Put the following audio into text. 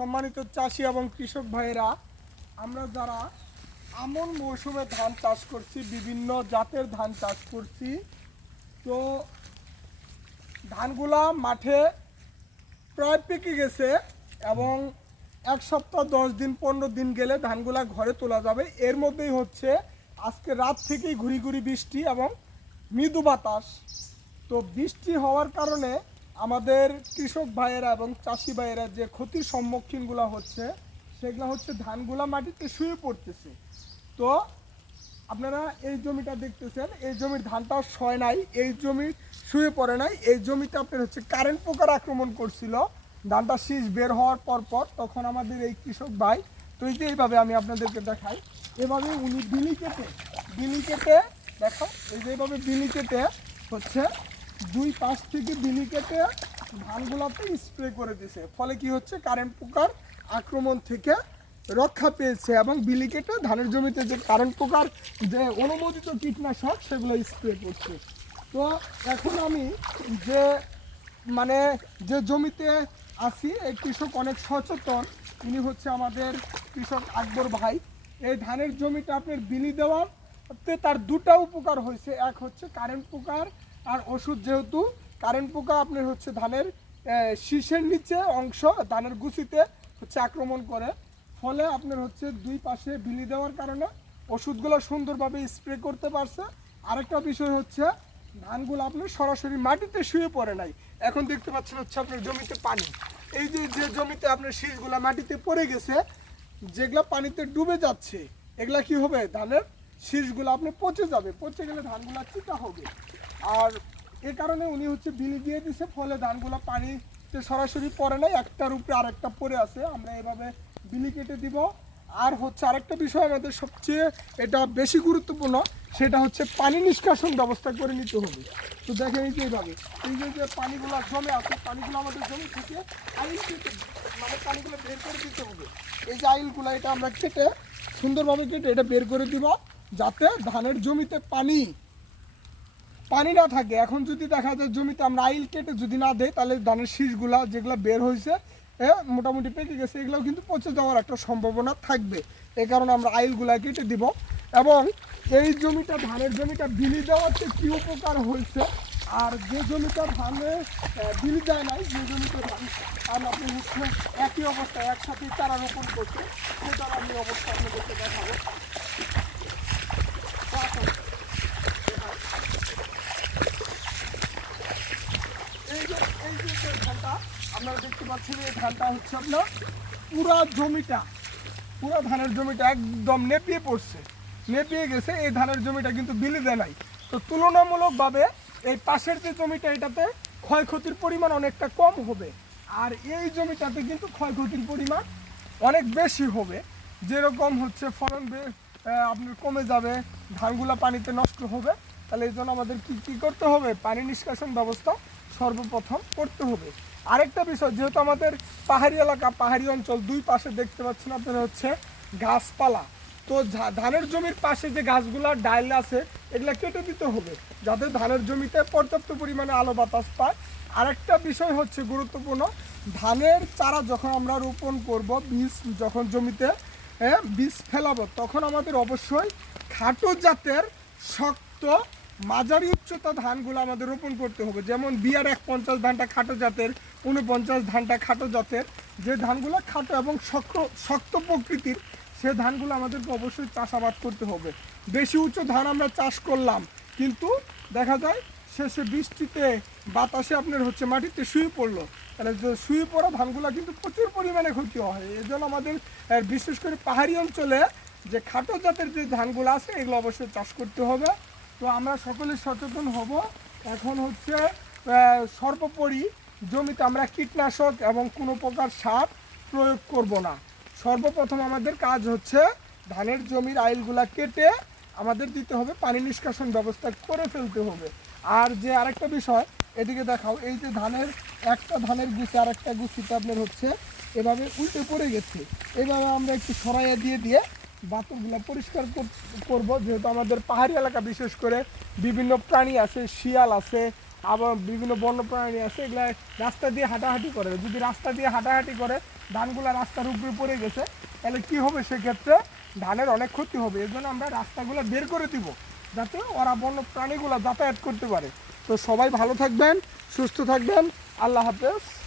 সম্মানিত চাষি এবং কৃষক ভাইয়েরা, আমরা যারা আমন মৌসুমে ধান চাষ করছি, বিভিন্ন জাতের ধান চাষ করছি, তো ধানগুলা মাঠে প্রায় পেকে গেছে এবং এক সপ্তাহ, দশ দিন, পনেরো দিন গেলে ধানগুলা ঘরে তোলা যাবে। এর মধ্যেই হচ্ছে আজকে রাত থেকেই ঘুরি ঘুরি বৃষ্টি এবং মৃদু বাতাস। তো বৃষ্টি হওয়ার কারণে আমাদের কৃষক ভাইয়েরা এবং চাষি ভাইয়েরা যে ক্ষতির সম্মুখীনগুলো হচ্ছে, সেগুলো হচ্ছে ধানগুলা মাটিতে শুয়ে পড়তেছে। তো আপনারা এই জমিটা দেখতেছেন, এই জমির ধানটা শয় নাই, এই জমি শুয়ে পড়ে নাই, এই জমিতে আপনার হচ্ছে কারেন্ট পোকার আক্রমণ করছিল। ধানটা শীষ বের হওয়ার পর পর তখন আমাদের এই কৃষক ভাই তো এই যে এইভাবে আমি আপনাদেরকে দেখাই। এভাবে উনি বিলি কেটে বিলি কেটে, দেখো, এই যে এইভাবে বিলি কেটে হচ্ছে দুই পাশ থেকে বিলি কেটে ধানগুলোতে স্প্রে করে দিছে। ফলে কি হচ্ছে? কারেন্ট পোকার আক্রমণ থেকে রক্ষা পেয়েছে এবং বিলি কেটে ধানের জমিতে যে কারেন্ট পোকার যে অনুমোদিত কীটনাশক, সেগুলো স্প্রে করছে। তো এখন আমি যে মানে যে জমিতে আছি, এই কৃষক অনেক সচেতন। ইনি হচ্ছে আমাদের কৃষক আকবর ভাই। এই ধানের জমিটা আপনার বিলি দেওয়ার তে তার দুটা উপকার হয়েছে। এক হচ্ছে কারেন্ট পোকার আর ওষুধ যেহেতু, কারেন্ট পোকা আপনার হচ্ছে ধানের শীষের নিচে অংশ, ধানের গুছিতে হচ্ছে আক্রমণ করে। ফলে আপনার হচ্ছে দুই পাশে বিলি দেওয়ার কারণে ওষুধগুলো সুন্দরভাবে স্প্রে করতে পারছে। আরেকটা বিষয় হচ্ছে, ধানগুলো আপনার সরাসরি মাটিতে শুয়ে পড়ে নাই। এখন দেখতে পাচ্ছেন হচ্ছে আপনার জমিতে পানি। এই যে যে জমিতে আপনার শীষগুলো মাটিতে পড়ে গেছে, যেগুলো পানিতে ডুবে যাচ্ছে, এগুলা কি হবে? ধানের শীষগুলো আপনি পচে যাবে। পচে গেলে ধানগুলো চিটা হবে। আর এ কারণে উনি হচ্ছে বিলি দিয়ে দিছে, ফলে ধানগুলো পানিতে সরাসরি পড়ে নাই একটার উপরে আরেকটা পড়ে আছে। আমরা এভাবে বিলি কেটে দিব। আর হচ্ছে আরেকটা বিষয় আমাদের সবচেয়ে এটা বেশি গুরুত্বপূর্ণ, সেটা হচ্ছে পানি নিষ্কাশন ব্যবস্থা করে নিতে হবে। তো দেখেন এই যে এইভাবে, এই যে যে পানিগুলো জমে আছে, পানিগুলো আমাদের জমি থেকে আইল কেটে মানে পানিগুলো বের করে দিতে হবে। এই যে আইলগুলো, এটা আমরা কেটে সুন্দরভাবে কেটে এটা বের করে দিব, যাতে ধানের জমিতে পানি পানি না থাকে। এখন যদি দেখা যায় জমিতে আমরা আইল কেটে যদি না দেই তাহলে ধানের শীষগুলা যেগুলো বের হয়েছে এ, মোটামুটি পেকে গেছে এগুলোও কিন্তু পচে যাওয়ার একটা সম্ভাবনা থাকবে। এই কারণে আমরা আইলগুলা কেটে দিব। এবং এই জমিটা ধানের জমিটা বিলি দেওয়াতে কী উপকার হয়েছে আর যে জমিটা ধানে বিলি দেয় নাই যে জমিটা ধান ধান আপনি হচ্ছে একই অবস্থায় একসাথে তারা রোপণ করছে সেটার আমি অবস্থা আপনাদেরকে দেখাবো এই যে এই যে যে ধানটা আপনারা দেখতে পাচ্ছেন এই ধানটা হচ্ছে আপনার পুরা জমিটা, পুরো ধানের জমিটা একদম নেপিয়ে পড়ছে। নেপিয়ে গেছে, এই ধানের জমিটা কিন্তু বিলি দেয় নাই। তো তুলনামূলকভাবে এই পাশের যে জমিটা, এটাতে ক্ষয়ক্ষতির পরিমাণ অনেকটা কম হবে। আর এই জমিটাতে কিন্তু ক্ষয়ক্ষতির পরিমাণ অনেক বেশি হবে। যেরকম হচ্ছে ফলন আপনার কমে যাবে, ধানগুলা পানিতে নষ্ট হবে। তাহলে এই জন্য আমাদের কি কি করতে হবে? পানি নিষ্কাশন ব্যবস্থা সর্বপ্রথম করতে হবে। আরেকটা বিষয় যেহেতু আমাদের পাহাড়ি এলাকা পাহাড়ি অঞ্চল দুই পাশে দেখতে পাচ্ছেন আপনারা হচ্ছে গাছপালা। তো ধানের জমির পাশে যে গাছগুলা ডাইল আছে এগুলা কেটে দিতে হবে যাতে ধানের জমিতে পর্যাপ্ত পরিমাণে আলো বাতাস পায়। আরেকটা বিষয় হচ্ছে গুরুত্বপূর্ণ ধানের চারা যখন আমরা রোপণ করব বীজ যখন জমিতে হ্যাঁ, বীজ ফেলাবো তখন আমাদের অবশ্যই খাটো জাতের শক্ত মাঝারি উচ্চতা ধানগুলো আমাদের রোপণ করতে হবে। যেমন বিয়ার এক পঞ্চাশ ধানটা খাটো জাতের উনপঞ্চাশ ধানটা খাটো জাতের। যে ধানগুলো খাটো এবং শক্ত শক্ত প্রকৃতির, সে ধানগুলো আমাদেরকে অবশ্যই চাষাবাদ করতে হবে। বেশি উচ্চ ধান আমরা চাষ করলাম, কিন্তু দেখা যায় শেষে বৃষ্টিতে, বাতাসে আপনার হচ্ছে মাটিতে শুয়ে পড়ল। তাহলে শুয়ে পড়া ধানগুলো কিন্তু প্রচুর পরিমাণে ক্ষতি হয়। এই জন্য আমাদের বিশেষ করে পাহাড়ি অঞ্চলে যে খাটো জাতের যে ধানগুলো আছে, এগুলো অবশ্যই চাষ করতে হবে। তো আমরা সকলে সচেতন হব। এখন হচ্ছে সর্বোপরি জমিতে আমরা কীটনাশক এবং কোনো প্রকার সার প্রয়োগ করব না। সর্বপ্রথম আমাদের কাজ হচ্ছে ধানের জমির আইলগুলা কেটে আমাদের দিতে হবে, পানি নিষ্কাশন ব্যবস্থা করে ফেলতে হবে। আর যে আরেকটা বিষয়, এদিকে দেখাও, এই যে ধানের, একটা ধানের গুছি আর একটা গুছিতে আপনার হচ্ছে, এভাবে উল্টে পড়ে গেছে। এভাবে আমরা একটু সরাইয়া দিয়ে দিয়ে বাথরুমগুলো পরিষ্কার কর- করব। যেহেতু আমাদের পাহাড়ি এলাকা, বিশেষ করে বিভিন্ন প্রাণী আছে, শিয়াল আছে, আবার বিভিন্ন বন্য প্রাণী আছে, এগুলো রাস্তা দিয়ে হাঁটাহাঁটি করে। যদি রাস্তা দিয়ে হাঁটাহাঁটি করে, ধানগুলো রাস্তার উপরে পড়ে গেছে, তাহলে কি হবে? সেক্ষেত্রে ধানের অনেক ক্ষতি হবে। এর জন্য আমরা রাস্তাগুলো বের করে দিব, যাতে ওরা বন্য প্রাণীগুলো যাতায়াত করতে পারে। তো সবাই ভালো থাকবেন, সুস্থ থাকবেন। আল্লাহ হাফেজ।